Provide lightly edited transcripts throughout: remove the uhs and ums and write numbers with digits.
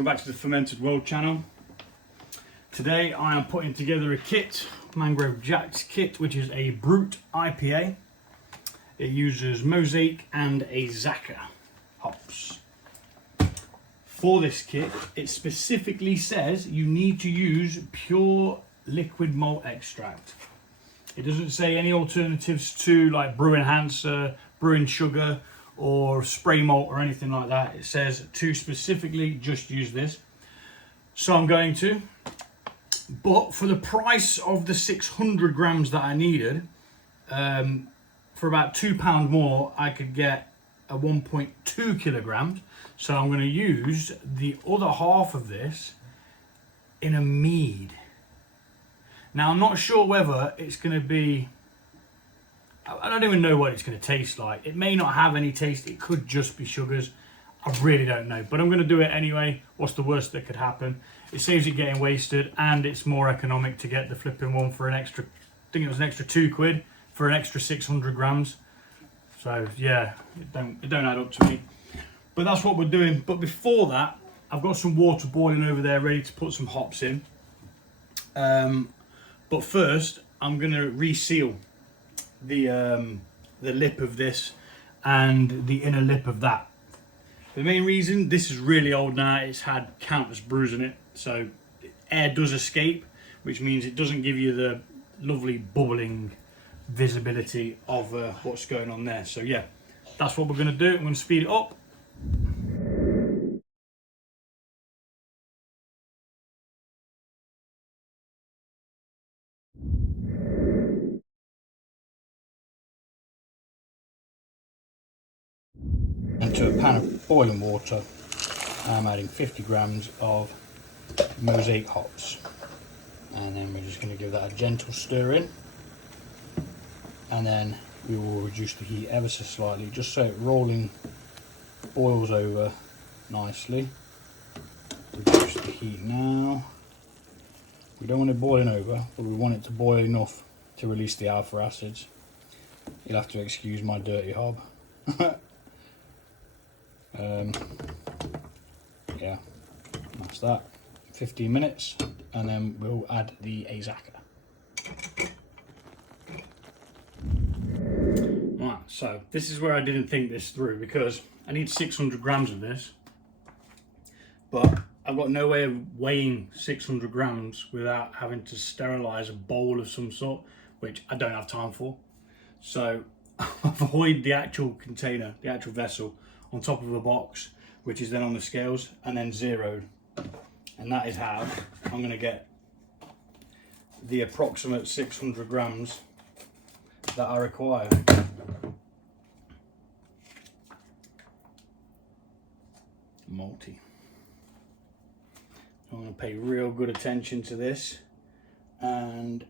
welcome back to the Fermented World channel. Today I am putting together a kit, Mangrove Jack's kit, which is a Brut IPA. It uses mosaic and azacca hops. For this kit, it specifically says you need to use pure liquid malt extract. It doesn't say any alternatives to like brew enhancer, brewing sugar, or spray malt or anything like that. It says to specifically just use this. So I'm going to, but for the price of the 600 grams that I needed, for about £2 more, I could get a 1.2 kilograms. So I'm going to use the other half of this in a mead. Now I'm not sure whether it's going to be, I don't even know what it's going to taste like. It may not have any taste. It could just be sugars. I really don't know. But I'm going to do it anyway. What's the worst that could happen? It saves it getting wasted, and it's more economic to get the flipping one for an extra, I think it was an extra £2 for an extra 600 grams. So yeah, it don't add up to me. But that's what we're doing. But before that, I've got some water boiling over there ready to put some hops in. But first, I'm going to reseal the lip of this and the inner lip of that. The main reason, this is really old now, it's had countless brews in it, so air does escape, which means it doesn't give you the lovely bubbling visibility of what's going on there. So yeah, that's what we're going to do. I'm going to speed it up. Into a pan of boiling water, I'm adding 50 grams of mosaic hops, and then we're just going to give that a gentle stir in, and then we will reduce the heat ever so slightly, just so it boils over nicely. Reduce the heat now. We don't want it boiling over, but we want it to boil enough to release the alpha acids. You'll have to excuse my dirty hob. Yeah, that's that. 15 minutes, and then we'll add the azacca. Right, so this is where I didn't think this through, because I need 600 grams of this, but I've got no way of weighing 600 grams without having to sterilize a bowl of some sort, which I don't have time for. So avoid the actual container, the actual vessel, on top of a box, which is then on the scales and then zeroed. And that is how I'm going to get the approximate 600 grams that I require. Malty. I'm going to pay real good attention to this and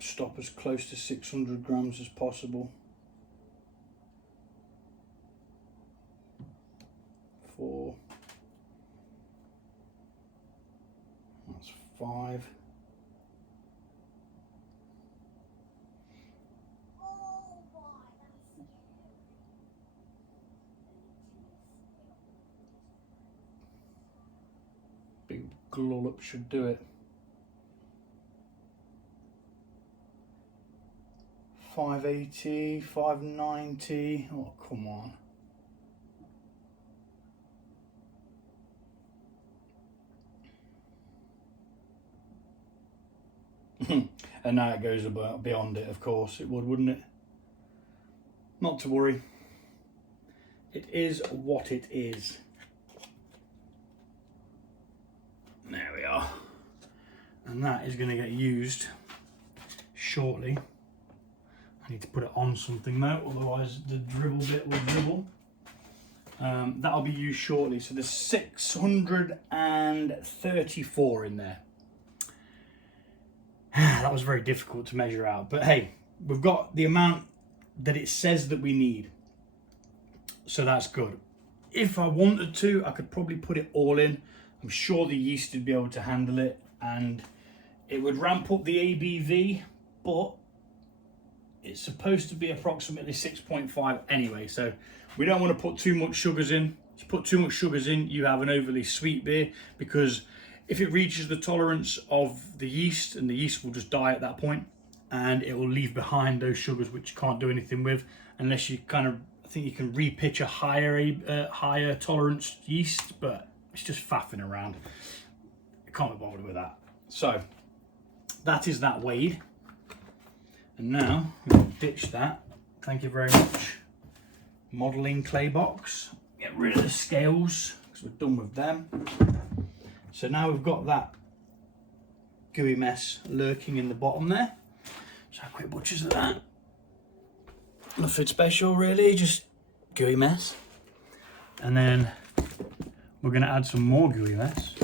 stop as close to 600 grams as possible. 4, that's 5, big glallop should do it. 580, 590, oh come on. And now it goes beyond it, of course it would, wouldn't it? Not to worry. It is what it is. There we are. And that is going to get used shortly. I need to put it on something though, otherwise the dribble bit will dribble. That'll be used shortly. So there's 634 in there. That was very difficult to measure out, but hey, we've got the amount that it says that we need, so that's good. If I wanted to, I could probably put it all in. I'm sure the yeast would be able to handle it, and it would ramp up the ABV, but it's supposed to be approximately 6.5 anyway, so we don't want to put too much sugars in, If you put too much sugars in, you have an overly sweet beer, because if it reaches the tolerance of the yeast, and the yeast will just die at that point, and it will leave behind those sugars which you can't do anything with unless you kind of, I think you can repitch a higher tolerance yeast, but it's just faffing around. I can't be bothered with that. So that is that weighed. And now we'll ditch that. Thank you very much. Modelling clay box. Get rid of the scales because we're done with them. So now we've got that gooey mess lurking in the bottom there. So quick butchers of that. Nothing special really, just gooey mess. And then we're going to add some more gooey mess,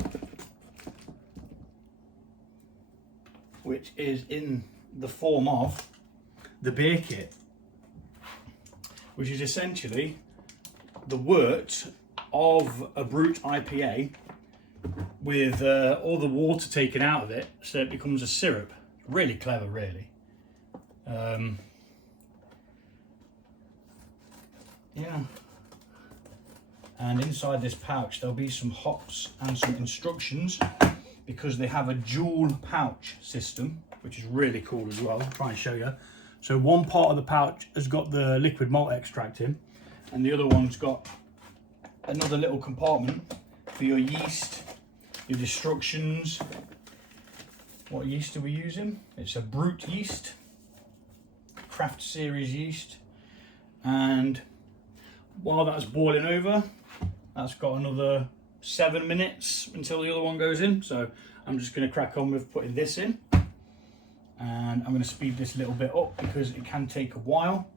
which is in the form of the beer kit, which is essentially the wort of a Brut IPA with all the water taken out of it, so it becomes a syrup. Really clever, really. Yeah. And inside this pouch there'll be some hops and some instructions, because they have a dual pouch system, which is really cool as well. I'll try and show you. So one part of the pouch has got the liquid malt extract in, and the other one's got another little compartment for your yeast, your instructions. What yeast are we using? It's a Brut yeast, craft series yeast. And while that's boiling over, that's got another 7 minutes until the other one goes in. So I'm just going to crack on with putting this in, and I'm going to speed this a little bit up because it can take a while.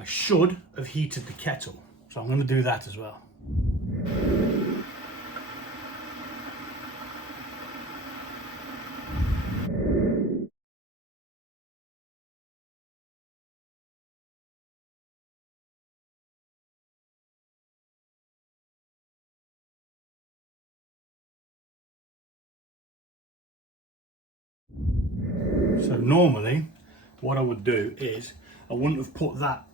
I should have heated the kettle, so I'm going to do that as well. So normally what I would do is I wouldn't have put that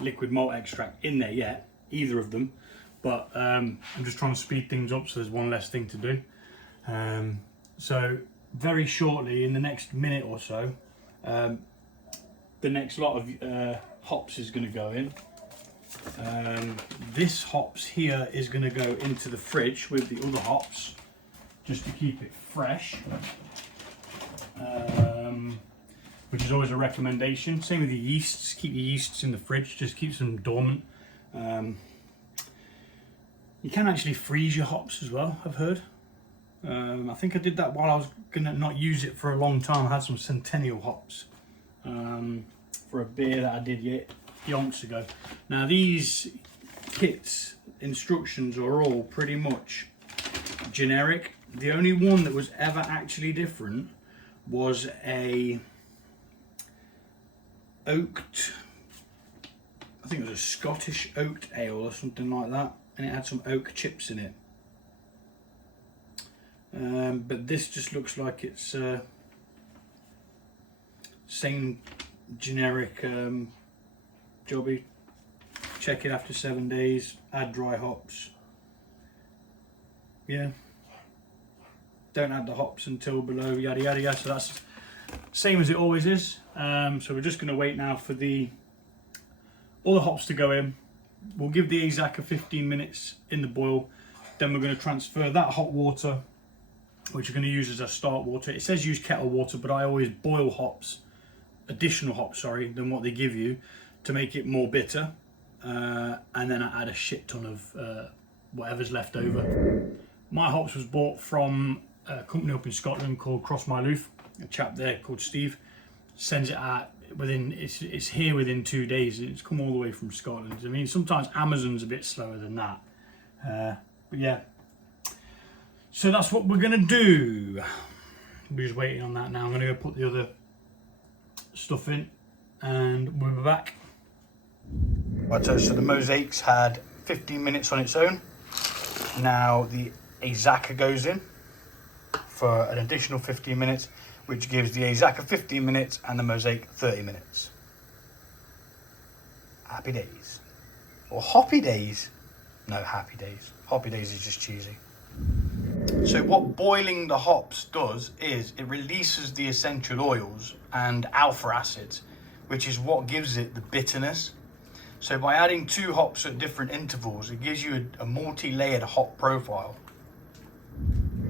liquid malt extract in there yet, either of them, but I'm just trying to speed things up so there's one less thing to do. So very shortly, in the next minute or so, the next lot of hops is going to go in. This hops here is going to go into the fridge with the other hops, just to keep it fresh, which is always a recommendation. Same with the yeasts, keep your yeasts in the fridge, just keeps them dormant. You can actually freeze your hops as well, I've heard. I think I did that while I was gonna not use it for a long time. I had some Centennial hops for a beer that I did yonks ago. Now these kits instructions are all pretty much generic. The only one that was ever actually different was a oaked, I think it was a Scottish oaked ale or something like that, and it had some oak chips in it. But this just looks like it's same generic jobby. Check it after 7 days, add dry hops. Yeah. Don't add the hops until below yada yada yada. So that's same as it always is. So we're just going to wait now for all the hops to go in. We'll give the azacca 15 minutes in the boil. Then we're going to transfer that hot water, which we're going to use as our start water. It says use kettle water, but I always boil hops, additional hops, sorry, than what they give you, to make it more bitter. And then I add a shit ton of whatever's left over. My hops was bought from a company up in Scotland called Cross My Loof. A chap there called Steve sends it out within, it's here within 2 days. It's come all the way from Scotland. I mean, sometimes Amazon's a bit slower than that. But yeah. So that's what we're gonna do. We're just waiting on that now. I'm gonna go put the other stuff in and we'll be back. Right, so the mosaic's had 15 minutes on its own. Now the azacca goes in for an additional 15 minutes, which gives the azacca 15 minutes and the mosaic 30 minutes. Happy days. or hoppy days. No, happy days. Hoppy days is just cheesy. So what boiling the hops does is it releases the essential oils and alpha acids, which is what gives it the bitterness. So by adding 2 hops at different intervals, it gives you a multi-layered hop profile.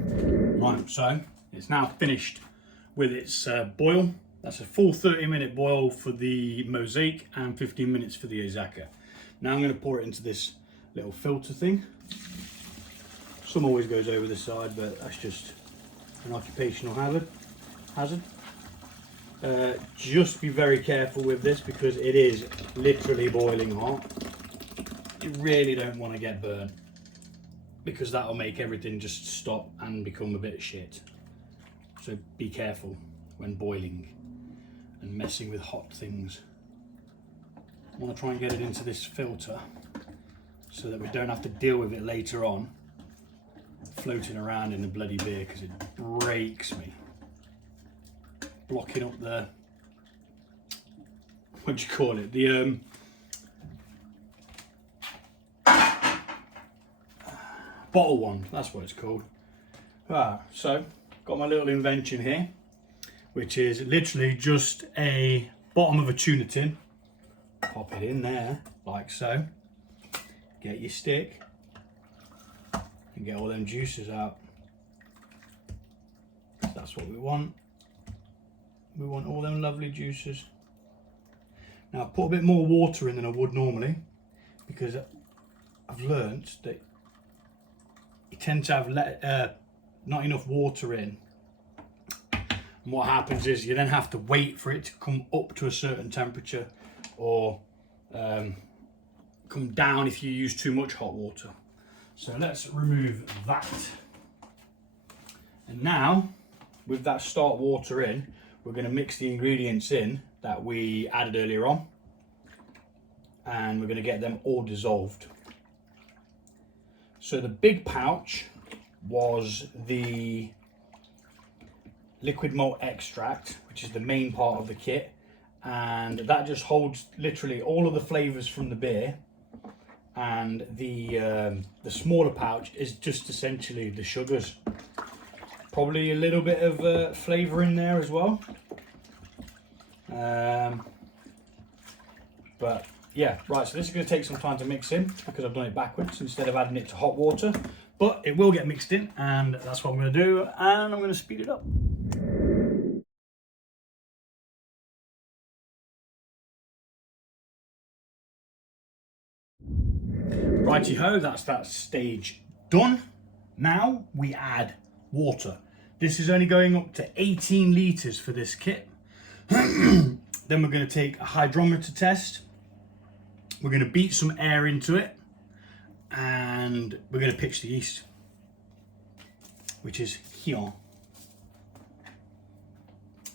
Right, so it's now finished with its boil. That's a full 30-minute boil for the mosaic and 15 minutes for the azacca. Now I'm going to pour it into this little filter thing. Some always goes over the side, but that's just an occupational hazard. Just be very careful with this because it is literally boiling hot. You really don't want to get burned because that'll make everything just stop and become a bit shit. So be careful when boiling and messing with hot things. I want to try and get it into this filter so that we don't have to deal with it later on floating around in the bloody beer, because it breaks me. Blocking up the, what do you call it? The bottle wand, that's what it's called. So got my little invention here, which is literally just a bottom of a tuna tin. Pop it in there like so. Get your stick and get all them juices out. That's what we want. We want all them lovely juices. Now put a bit more water in than I would normally, because I've learnt that you tend to have not enough water in. And what happens is you then have to wait for it to come up to a certain temperature, or come down if you use too much hot water. So let's remove that. And now, with that start water in, we're going to mix the ingredients in that we added earlier on, and we're going to get them all dissolved. So the big pouch was the liquid malt extract, which is the main part of the kit, and that just holds literally all of the flavors from the beer. And the smaller pouch is just essentially the sugars. Probably a little bit of flavour in there as well. But yeah, right, so this is going to take some time to mix in because I've done it backwards instead of adding it to hot water. But it will get mixed in, and that's what I'm going to do, and I'm going to speed it up. Righty ho, that's that stage done. Now we add water. This is only going up to 18 litres for this kit. Then we're going to take a hydrometer test. We're going to beat some air into it, and we're going to pitch the yeast, which is here.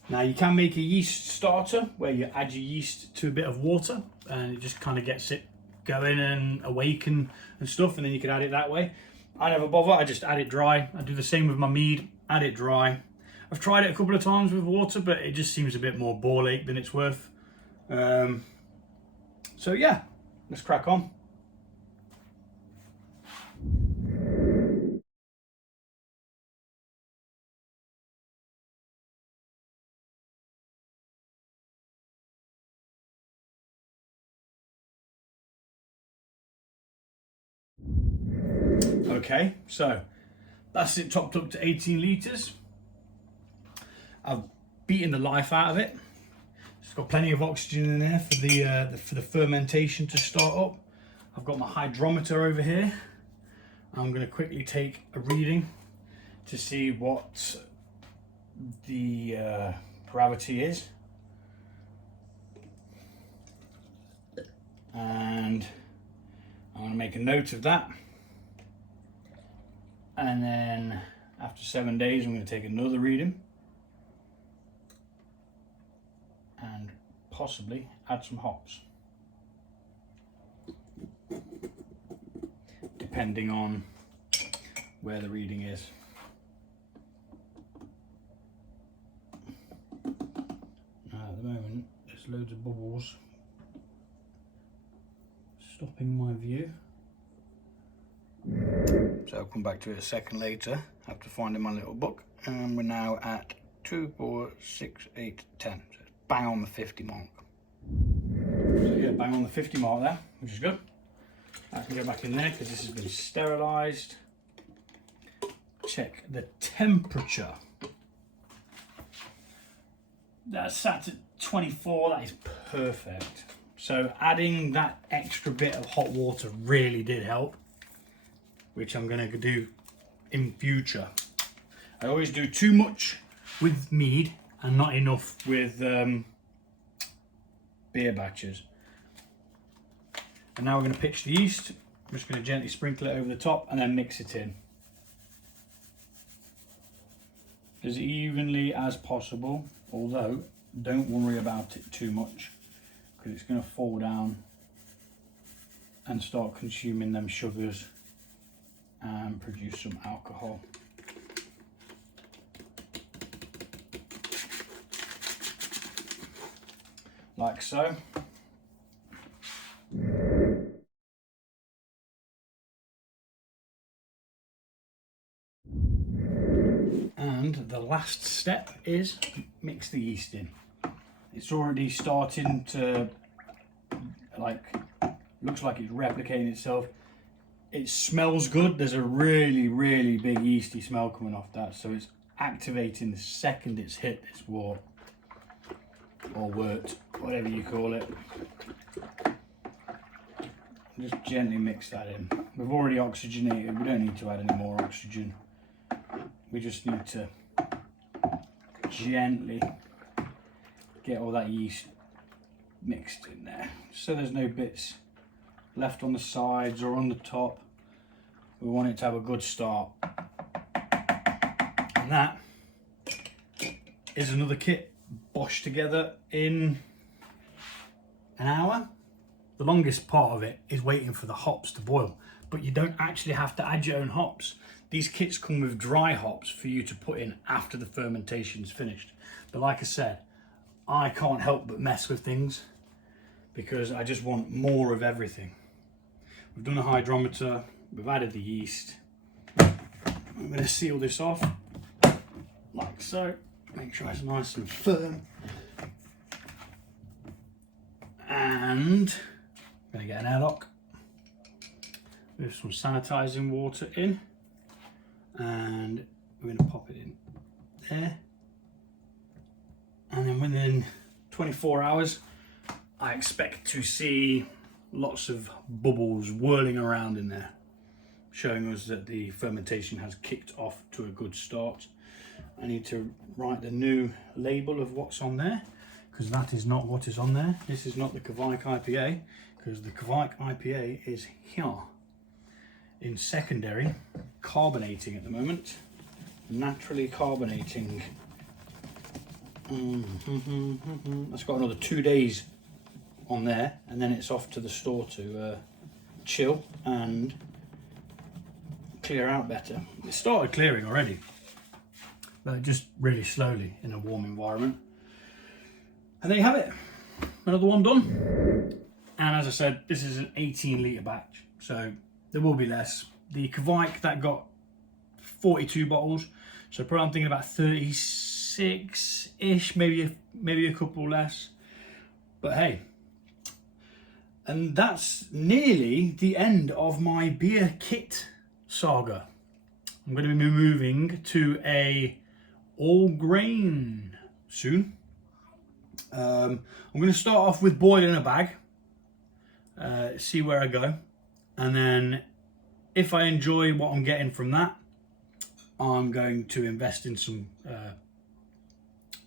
Now you can make a yeast starter where you add your yeast to a bit of water and it just kind of gets it going and awake and stuff, and then you can add it that way. I never bother, I just add it dry. I do the same with my mead, add it dry. I've tried it a couple of times with water, but it just seems a bit more ball ache than it's worth. So yeah, let's crack on. Okay, so that's it topped up to 18 litres. I've beaten the life out of it. It's got plenty of oxygen in there for the fermentation to start up. I've got my hydrometer over here. I'm going to quickly take a reading to see what the gravity is. And I'm going to make a note of that. And then after 7 days, I'm going to take another reading and possibly add some hops, depending on where the reading is. Now at the moment, there's loads of bubbles stopping my view. So I'll come back to it a second later after finding my little book, and we're now at 2, 4, 6, 8, 10. So it's bang on the 50 mark. So yeah, bang on the 50 mark there, which is good. I can go back in there because this has been sterilised. Check the temperature. That's sat at 24, that is perfect. So adding that extra bit of hot water really did help, which I'm going to do in future. I always do too much with mead and not enough with beer batches. And now we're going to pitch the yeast. I'm just going to gently sprinkle it over the top and then mix it in as evenly as possible, although don't worry about it too much because it's going to fall down and start consuming them sugars and produce some alcohol. Like so. And the last step is mix the yeast in. It's already starting to, looks like it's replicating itself. It smells good. There's a really, really big yeasty smell coming off that. So it's activating the second it's hit this wort, or wort, whatever you call it. Just gently mix that in. We've already oxygenated. We don't need to add any more oxygen. We just need to gently get all that yeast mixed in there, so there's no bits left on the sides or on the top. We want it to have a good start. And that is another kit boshed together in an hour. The longest part of it is waiting for the hops to boil, but you don't actually have to add your own hops. These kits come with dry hops for you to put in after the fermentation's finished. But like I said, I can't help but mess with things because I just want more of everything. We've done a hydrometer, we've added the yeast. I'm going to seal this off like so, make sure it's nice and firm. And I'm going to get an airlock with some sanitizing water in. And we're going to pop it in there, and then within 24 hours I expect to see lots of bubbles whirling around in there, showing us that the fermentation has kicked off to a good start. I need to write the new label of what's on there because that is not what is on there. This is not the checkibg IPA, because the checkibg IPA is here in secondary, carbonating at the moment, naturally carbonating. That's got another 2 days on there, and then it's off to the store to chill and clear out better. It started clearing already, but just really slowly in a warm environment. And there you have it, another one done. And as I said, this is an 18 litre batch, so there will be less. The checkibg that got 42 bottles, so probably I'm thinking about 36-ish, maybe a couple less. But hey, and that's nearly the end of my beer kit saga. I'm going to be moving to a all grain soon. I'm going to start off with boiling a bag, see where I go. And then if I enjoy what I'm getting from that, I'm going to invest in some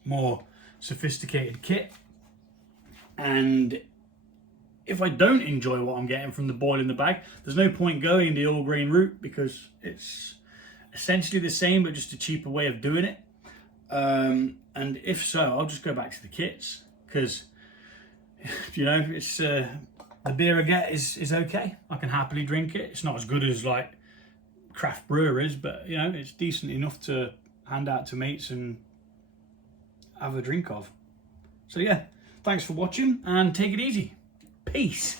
more sophisticated kit. And if I don't enjoy what I'm getting from the boil in the bag, there's no point going the all grain route because it's essentially the same but just a cheaper way of doing it. And if so, I'll just go back to the kits because, you know, it's the beer I get is okay. I can happily drink it. It's not as good as like craft breweries, but you know, it's decent enough to hand out to mates and have a drink of. So yeah, thanks for watching and take it easy. Peace.